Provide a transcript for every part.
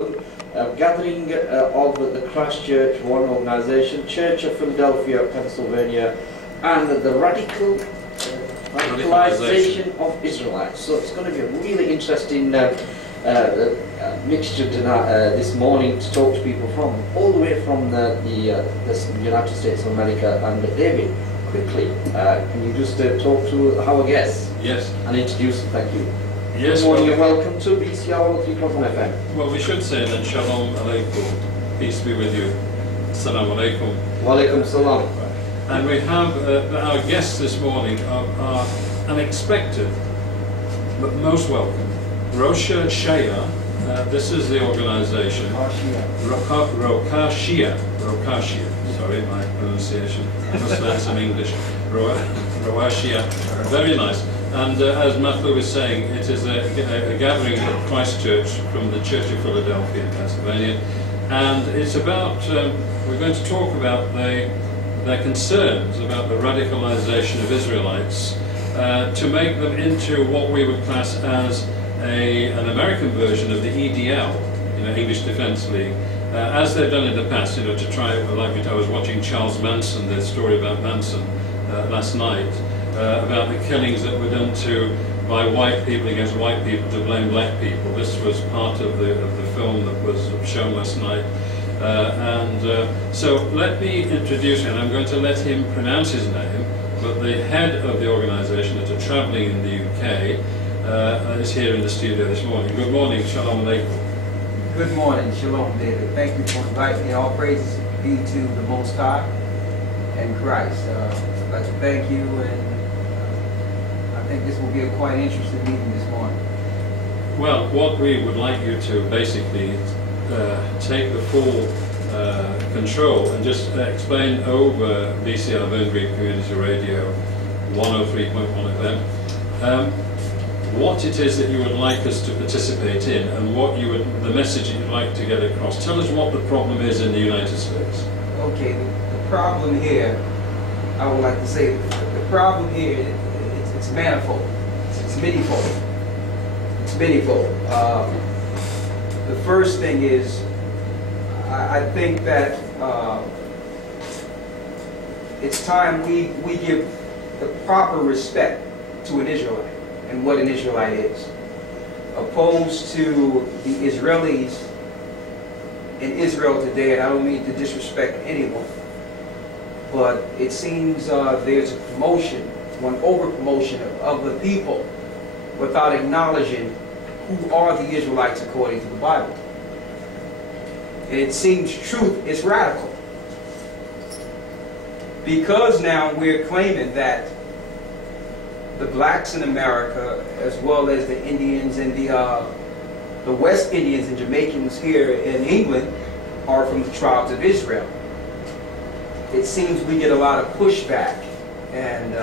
Gathering of the Christ Church, one organization, Church of Philadelphia, Pennsylvania, and the radicalization of Israelites. So it's going to be a really interesting mixture this morning to talk to people from all the way from the United States of America. And David, quickly, can you just talk to our guests? Yes. And introduce them? Thank you. Yes. Good morning and welcome to BCR 3.1 FM. Well, we should say then Shalom Aleichem, peace be with you. Salam Alaikum. Wa alaikum salam. And we have our guests this morning are unexpected, but most welcome. Rosha Shaya, this is the organization. Rokashia. Sorry, my pronunciation. I must learn some English. Roashia. Very nice. And as Matthew was saying, it is a gathering of Christ Church from the Church of Philadelphia in Pennsylvania. And it's about, we're going to talk about their concerns about the radicalization of Israelites to make them into what we would class as an American version of the EDL, English Defense League, as they've done in the past, to try, like I was watching Charles Manson, the story about Manson last night, about the killings that were done by white people against white people to blame black people. This was part of the film that was shown last night. So let me introduce him. I'm going to let him pronounce his name, but the head of the organisation that are travelling in the UK is here in the studio this morning. Good morning, Shalom Aleichem. Good morning, Shalom David. Thank you for inviting me. All praises be to the Most High and Christ. I'd like to thank you, and I think this will be a quite interesting meeting this morning. Well, what we would like you to basically take the full control and just explain over BCR Bone Green Community Radio 103.1 FM what it is that you would like us to participate in and what the message you'd like to get across. Tell us what the problem is in the United States. Okay, the problem here, I would like to say, the problem here, it's manifold. It's manyfold. It's manyfold. The first thing is, I think that it's time we give the proper respect to an Israelite and what an Israelite is, opposed to the Israelis in Israel today. And I don't mean to disrespect anyone, but it seems there's a promotion, one over-promotion of the people without acknowledging who are the Israelites according to the Bible. And it seems truth is radical, because now we're claiming that the blacks in America, as well as the Indians and the West Indians and Jamaicans here in England, are from the tribes of Israel. It seems we get a lot of pushback, and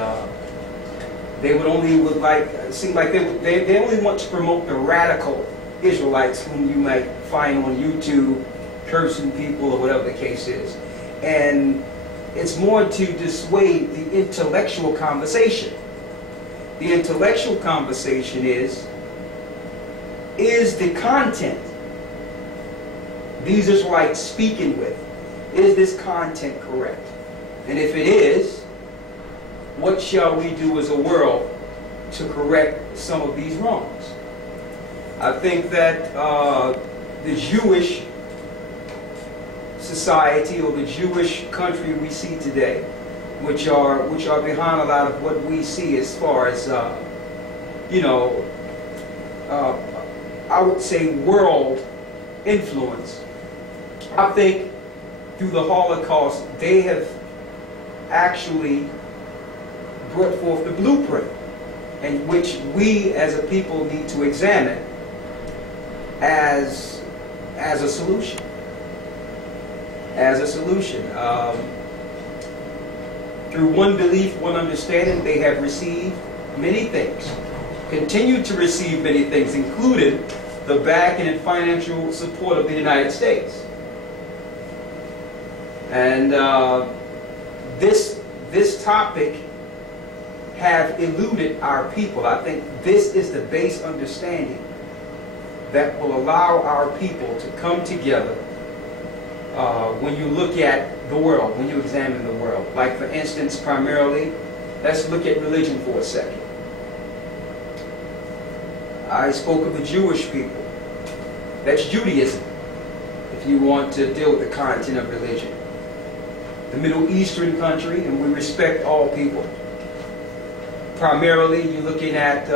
they would like, it seems like they only want to promote the radical Israelites whom you might find on YouTube cursing people or whatever the case is. And it's more to dissuade the intellectual conversation. The intellectual conversation is the content these Israelites speaking with, is this content correct? And if it is, what shall we do as a world to correct some of these wrongs? I think that the Jewish society, or the Jewish country we see today, which are behind a lot of what we see as far as I would say world influence. I think through the Holocaust they have actually brought forth the blueprint, in which we as a people need to examine as a solution. Through one belief, one understanding, they have received many things, continue to receive many things, including the backing and financial support of the United States. And this topic have eluded our people. I think this is the base understanding that will allow our people to come together when you look at the world, when you examine the world. Like, for instance, primarily, let's look at religion for a second. I spoke of the Jewish people. That's Judaism, if you want to deal with the content of religion. The Middle Eastern country, and we respect all people. Primarily, you're looking at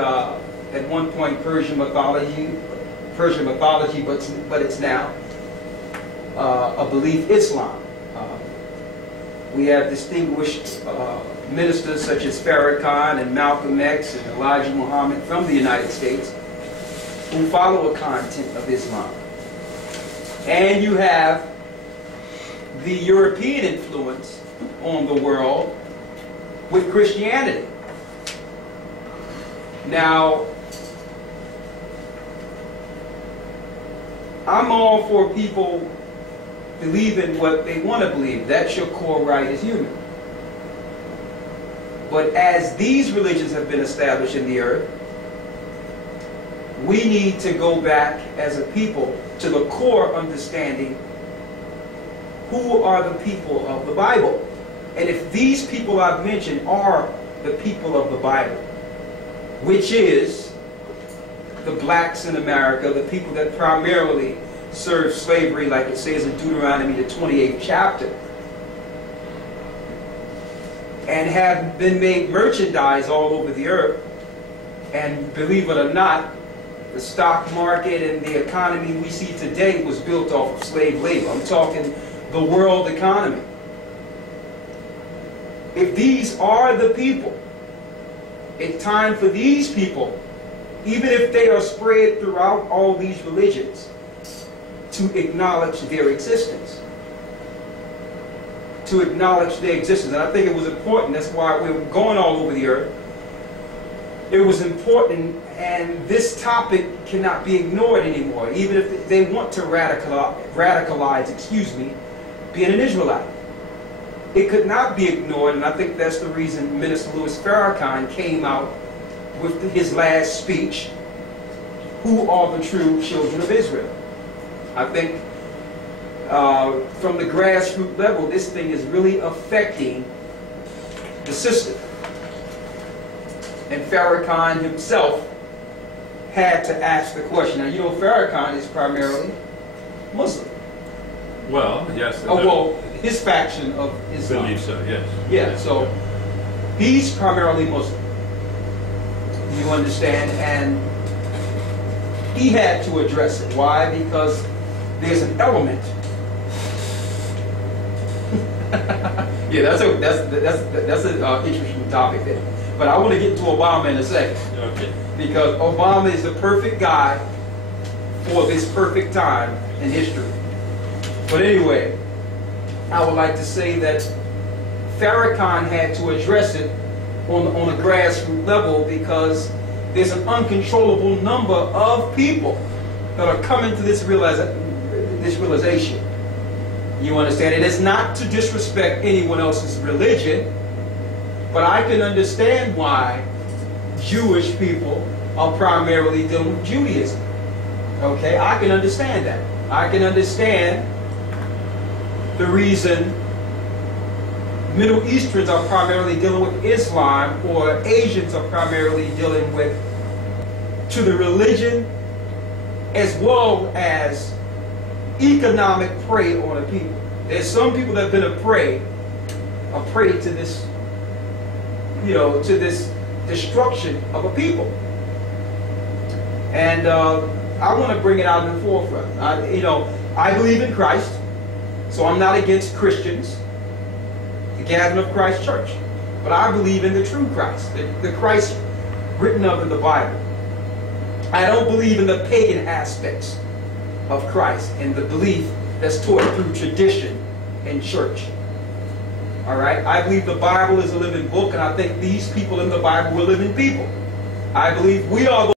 one point, Persian mythology, but it's now a belief Islam. We have distinguished ministers such as Farrakhan and Malcolm X and Elijah Muhammad from the United States who follow a content of Islam. And you have the European influence on the world with Christianity. Now, I'm all for people believing what they want to believe. That's your core right as human. But as these religions have been established in the earth, we need to go back as a people to the core understanding who are the people of the Bible. And if these people I've mentioned are the people of the Bible, which is the blacks in America, the people that primarily serve slavery, like it says in Deuteronomy, the 28th chapter, and have been made merchandise all over the earth. And believe it or not, the stock market and the economy we see today was built off of slave labor. I'm talking the world economy. If these are the people, it's time for these people, even if they are spread throughout all these religions, to acknowledge their existence. To acknowledge their existence. And I think it was important. That's why we're going all over the earth. It was important, and this topic cannot be ignored anymore, even if they want to radicalize, being an Israelite. It could not be ignored, and I think that's the reason Minister Louis Farrakhan came out with his last speech, who are the true children of Israel. I think from the grassroots level, this thing is really affecting the system. And Farrakhan himself had to ask the question. Now, you know, Farrakhan is primarily Muslim. Well, yes. Well, his faction of Islam. I believe so, yes. Yeah, so he's primarily Muslim. You understand? And he had to address it. Why? Because there's an element. Yeah, that's an interesting topic there. But I want to get to Obama in a second. Okay. Because Obama is the perfect guy for this perfect time in history. But anyway, I would like to say that Farrakhan had to address it on a grassroots level because there's an uncontrollable number of people that are coming to this realization. You understand? It is not to disrespect anyone else's religion, but I can understand why Jewish people are primarily dealing with Judaism. Okay? I can understand that. I can understand the reason Middle Easterns are primarily dealing with Islam, or Asians are primarily dealing with to the religion as well as economic prey on the people. There's some people that have been a prey to this, to this destruction of a people. And I want to bring it out in the forefront. I believe in Christ, so I'm not against Christians, the gathering of Christ Church. But I believe in the true Christ, the Christ written of in the Bible. I don't believe in the pagan aspects of Christ and the belief that's taught through tradition and church. All right? I believe the Bible is a living book, and I think these people in the Bible were living people. I believe we are the